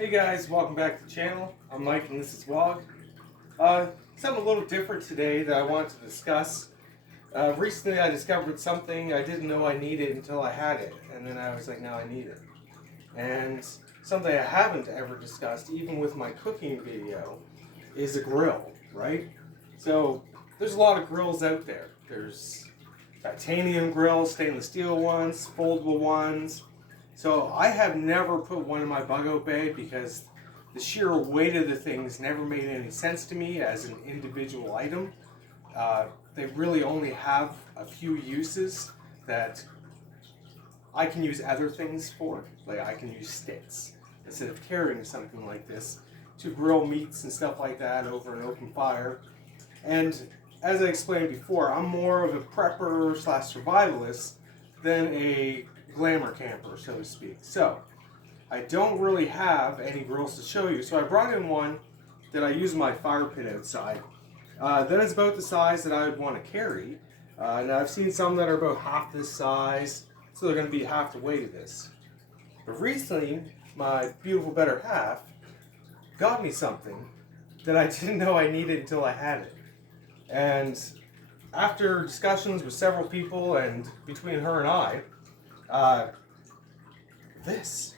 Hey guys, welcome back to the channel. I'm Mike and this is Vlog. Something a little different today that I want to discuss. Recently I discovered something I didn't know I needed until I had it, and then I was like, now I need it. And something I haven't ever discussed, even with my cooking video, is a grill, right? So there's a lot of grills out there. There's titanium grills, stainless steel ones, foldable ones. So I have never put one in my bug-out bag because the sheer weight of the things never made any sense to me as an individual item. They really only have a few uses that I can use other things for. Like I can use sticks instead of carrying something like this to grill meats and stuff like that over an open fire. And as I explained before, I'm more of a prepper slash survivalist than a glamour camper, so to speak. So I don't really have any grills to show you. So I brought in one that I use in my fire pit outside. That is about the size that I would want to carry. Now I've seen some that are about half this size, so they're going to be half the weight of this. But recently, my beautiful better half got me something that I didn't know I needed until I had it. And after discussions with several people and between her and I, this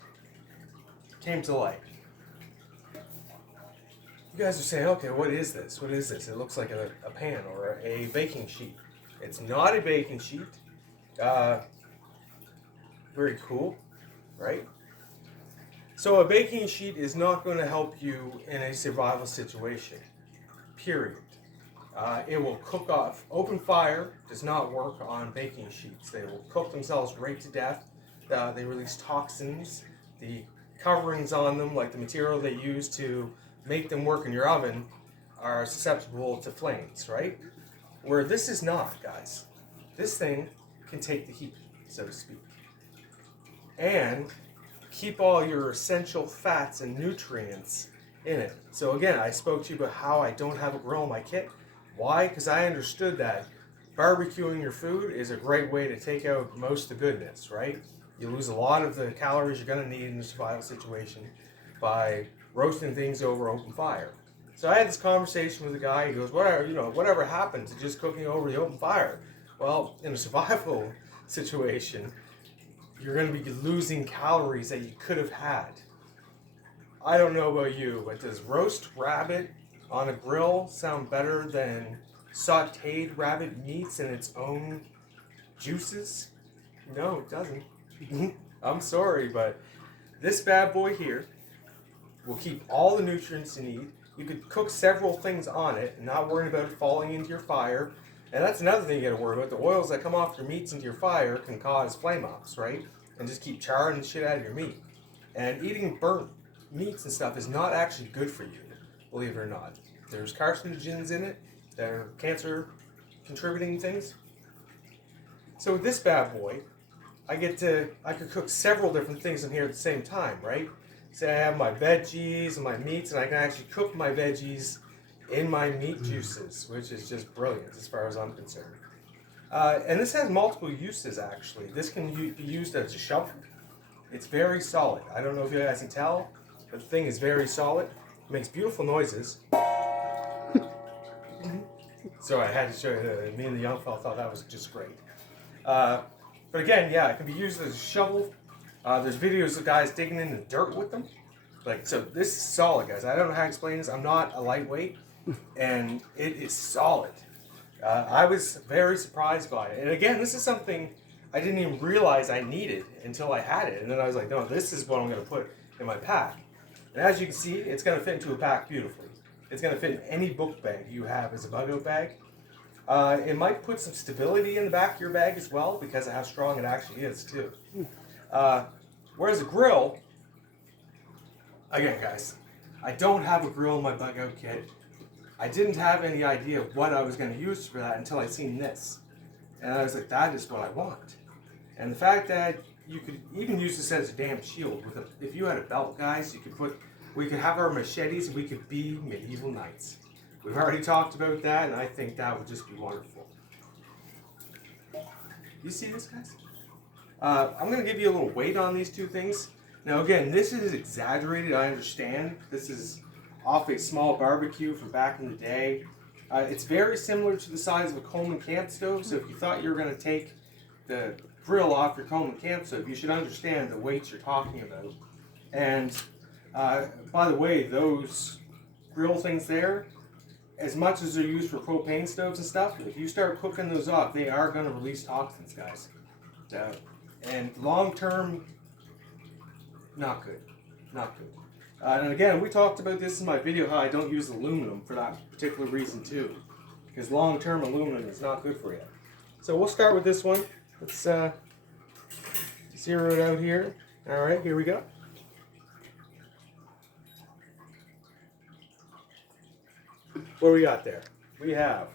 came to light. You guys are saying, okay, what is this? What is this? It looks like a pan or a baking sheet. It's not a baking sheet. Very cool, right? So a baking sheet is not going to help you in a survival situation, period. It will cook off. Open fire does not work on baking sheets. They will cook themselves right to death. They release toxins. The coverings on them, like the material they use to make them work in your oven, are susceptible to flames, right? Where this is not, guys. This thing can take the heat, so to speak. And keep all your essential fats and nutrients in it. So again, I spoke to you about how I don't have a grill in my kit. Why? Because I understood that barbecuing your food is a great way to take out most of the goodness, right? You lose a lot of the calories you're going to need in a survival situation by roasting things over open fire. So I had this conversation with a guy. He goes, whatever happened to just cooking over the open fire? Well, in a survival situation, you're going to be losing calories that you could have had. I don't know about you, but does roast rabbit on a grill sound better than sauteed rabbit meats in its own juices? No, it doesn't. I'm sorry, but this bad boy here will keep all the nutrients you need. You could cook several things on it and not worry about it falling into your fire. And that's another thing you gotta worry about. The oils that come off your meats into your fire can cause flame ups, right? And just keep charring the shit out of your meat. And eating burnt meats and stuff is not actually good for you, believe it or not. There's carcinogens in it that are cancer contributing things. So with this bad boy, I could cook several different things in here at the same time, right? Say I have my veggies and my meats, and I can actually cook my veggies in my meat juices, which is just brilliant as far as I'm concerned. And this has multiple uses, actually. This can be used as a shovel. It's very solid. I don't know if you guys can tell, but the thing is very solid. It makes beautiful noises. So I had to show you that. Me and the young fella thought that was just great. But again, yeah, it can be used as a shovel. There's videos of guys digging in the dirt with them. So this is solid, guys. I don't know how to explain this. I'm not a lightweight, and it is solid. I was very surprised by it. And again, this is something I didn't even realize I needed until I had it. And then I was like, no, this is what I'm going to put in my pack. And as you can see, it's going to fit into a pack beautifully. It's going to fit in any book bag you have as a bug-out bag. It might put some stability in the back of your bag as well because of how strong it actually is too. Whereas a grill, again guys, I don't have a grill in my bug-out kit. I didn't have any idea of what I was going to use for that until I seen this. And I was like, that is what I want. And the fact that you could even use this as a damn shield. If you had a belt, guys, we could have our machetes and we could be medieval knights. We've already talked about that, and I think that would just be wonderful. You see this, guys? I'm going to give you a little weight on these two things. Now again, this is exaggerated, I understand. This is off a small barbecue from back in the day. It's very similar to the size of a Coleman camp stove, so if you thought you were going to take the grill off your Coleman camp stove, you should understand the weights you're talking about. And by the way, those grill things there, as much as they're used for propane stoves and stuff, if you start cooking those off, they are going to release toxins, guys. And long term, not good. Not good. And again, we talked about this in my video how I don't use aluminum for that particular reason too. Because long term aluminum is not good for you. So we'll start with this one. Let's zero it out here. Alright, here we go. What do we got there? We have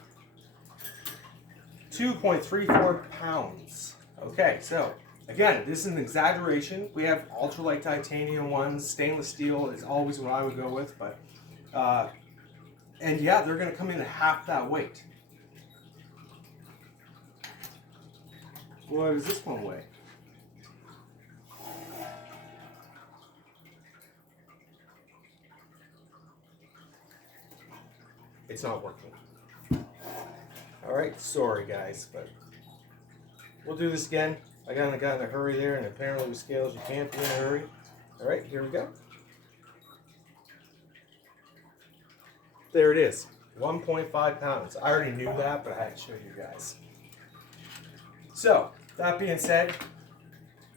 2.34 pounds. Okay, so again, this is an exaggeration. We have ultralight titanium ones. Stainless steel is always what I would go with, but and yeah, they're going to come in at half that weight. What does this one weigh? It's not working. Alright, sorry guys, but we'll do this again. I got in a hurry there, and apparently with scales you can't be in a hurry. Alright, here we go. There it is, 1.5 pounds. I already knew that, but I had to show you guys. So, that being said,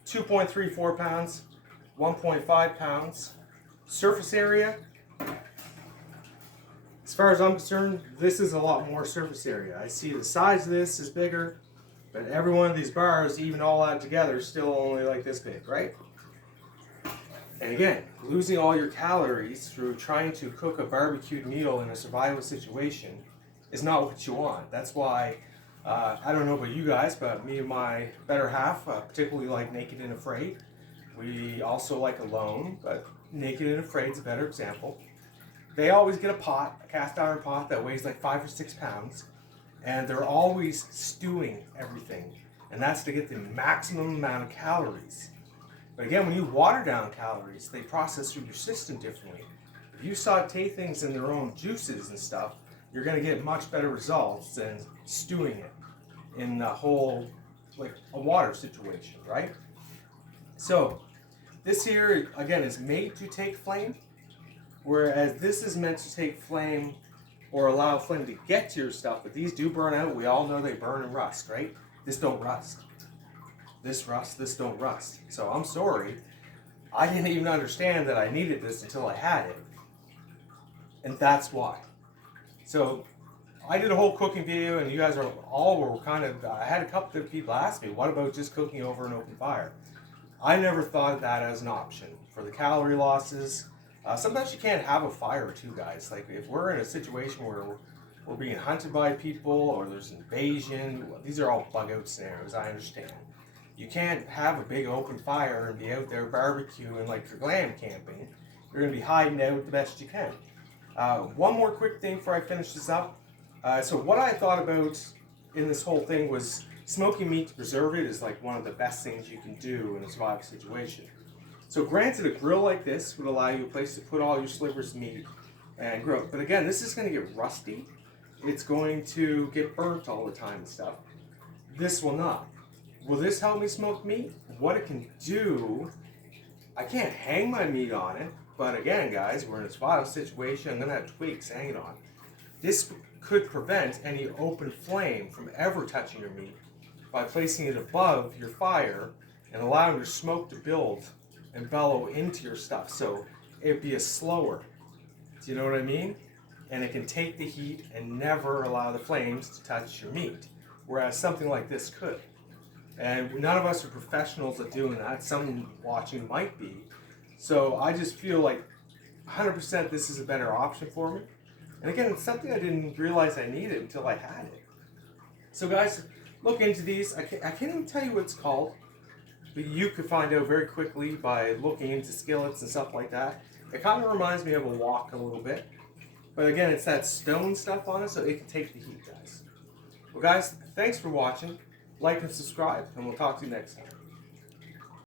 2.34 pounds, 1.5 pounds. Surface area, as far as I'm concerned, this is a lot more surface area. I see the size of this is bigger, but every one of these bars, even all added together, is still only like this big, right? And again, losing all your calories through trying to cook a barbecued meal in a survival situation is not what you want. That's why, I don't know about you guys, but me and my better half particularly like Naked and Afraid. We also like Alone, but Naked and Afraid is a better example. They always get a pot, a cast iron pot that weighs like 5 or 6 pounds, and they're always stewing everything, and that's to get the maximum amount of calories. But again, when you water down calories, they process through your system differently. If you saute things in their own juices and stuff, you're going to get much better results than stewing it in the whole, like a water situation, right? So this here, again, is made to take flame, whereas this is meant to take flame or allow flame to get to your stuff, but these do burn out. We all know they burn and rust, right? This don't rust. This rust, this don't rust. So I'm sorry, I didn't even understand that I needed this until I had it. And that's why. So I did a whole cooking video, and you guys all were kind of, I had a couple of people ask me, what about just cooking over an open fire? I never thought of that as an option. For the calorie losses, sometimes you can't have a fire too, guys. Like if we're in a situation where we're being hunted by people or there's invasion, these are all bug out scenarios, I understand. You can't have a big open fire and be out there barbecuing like you're glam camping. You're going to be hiding out the best you can. One more quick thing before I finish this up. So what I thought about in this whole thing was smoking meat to preserve it is like one of the best things you can do in a survival situation. So granted, a grill like this would allow you a place to put all your slivers of meat and grill. But again, this is going to get rusty. It's going to get burnt all the time and stuff. This will not. Will this help me smoke meat? What it can do, I can't hang my meat on it, but again, guys, we're in a survival situation. I'm going to have twigs hanging on. This could prevent any open flame from ever touching your meat by placing it above your fire and allowing your smoke to build and bellow into your stuff. So it'd be a slower. Do you know what I mean? And it can take the heat and never allow the flames to touch your meat, whereas something like this could. And none of us are professionals at doing that. Some watching might be. So I just feel like 100% this is a better option for me. And again, it's something I didn't realize I needed until I had it. So guys, look into these. I can't even tell you what it's called, but you could find out very quickly by looking into skillets and stuff like that. It kind of reminds me of a wok a little bit. But again, it's that stone stuff on it, so it can take the heat, guys. Well guys, thanks for watching. Like and subscribe, and we'll talk to you next time.